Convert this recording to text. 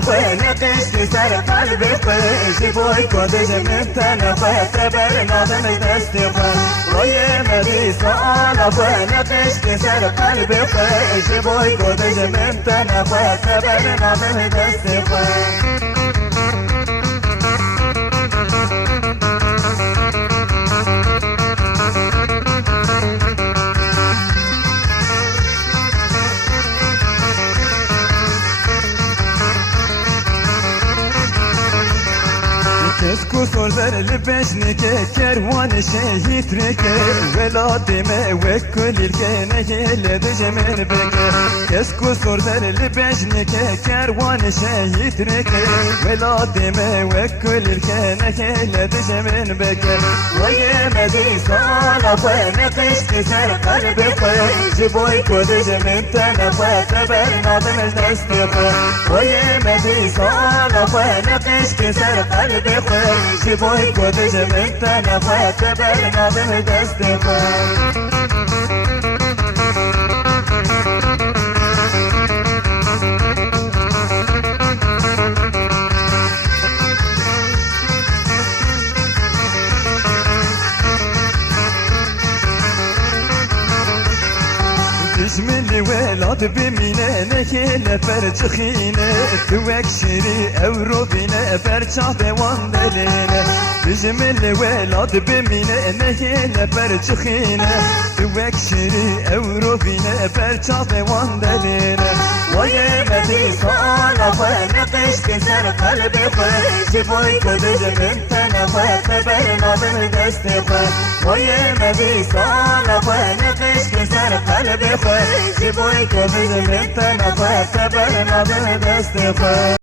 خواه نقشتی سر قلبی خواه جبوی کدش من تنخواه تبر نادم دستی خواه روی مدی سآل خواه نقشتی سر قلبی خواه جبوی کدش من تنخواه تبر نادم دستی خواه Kesku sorber libejnike kervan şehit reke veladime ve kulirke nehile dejemen beke Kesku sorber libejnike kervan şehit reke veladime ve kulirke nehile dejemen beke Vayemedi sana fe nekişti ser kalbi fe Jiboy kodejemen tane fe teber nadım desti fe Vayemedi sana fe nekişti ser kalbi fe جبوی کدش من تنفه تبر نادم دست خواه تجمل ولاد بمینه نکه نفر چخینه توک شیری اورو بینه برچه دوان دلینه تجمل ولاد بمینه نکه نفر چخینه توک شیری اورو بینه برچه دوان دلینه وای مدی سالا خواه نقشتی سر قلبی خواه جبوی کدش من تنفه تبر نادم دستی خواه وای مدی سالا خواه نقشتی سر قلبی خواه جبوی کدش من تنفه تبر نادم دستی خواه